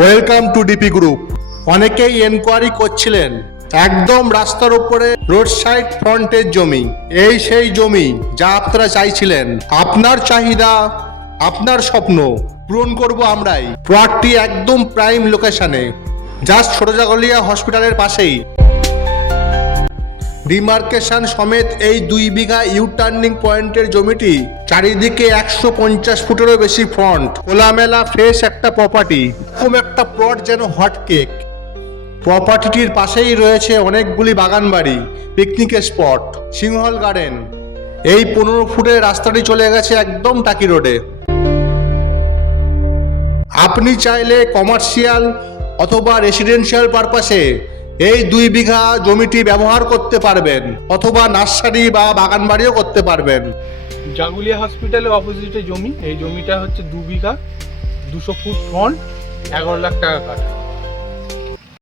Welcome to DP group. অনেকেই enquiry করছিলেন, একদম রাস্তার উপরে রোড সাইড ফ্রন্টের জমি, এই সেই জমি যা আপনারা চাইছিলেন। আপনার চাহিদা, আপনার স্বপ্ন পূরণ করব আমরাই। প্লটটি একদম প্রাইম লোকেশনে, জাস্ট ছোটজাগলিয়া হসপিটালের পাশেই। ডিমার্কেশন সমেত এই 2 বিঘা ইউ টার্নিং পয়েন্টের জমিটি চারিদিকে 150 ফুটেরও বেশি ফ্রন্ট, খোলামেলা ফ্রেশ একটা প্রপার্টি। এরকম একটা প্লট যেন হট কেক। প্রপার্টিটির পাশেই রয়েছে অনেকগুলি বাগান বাড়ি, পিকনিক স্পট, সিংহল গার্ডেন। এই 15 ফুটের রাস্তাটি চলে গেছে একদম টাকি রোডে। আপনি চাইলে কমার্শিয়াল অথবা রেসিডেন্সিয়াল পারপাসে এই 2 বিঘা জমিটি ব্যবহার করতে পারবেন, অথবা নার্সারি বা বাগান বাড়িও করতে পারবেন। জাগুলিয়া হসপিটালের অপোজিটে জমি। এই জমিটা হচ্ছে 2 বিঘা, 200 ফুট ফ্রন্ট, 11 লাখ টাকা কাঠা।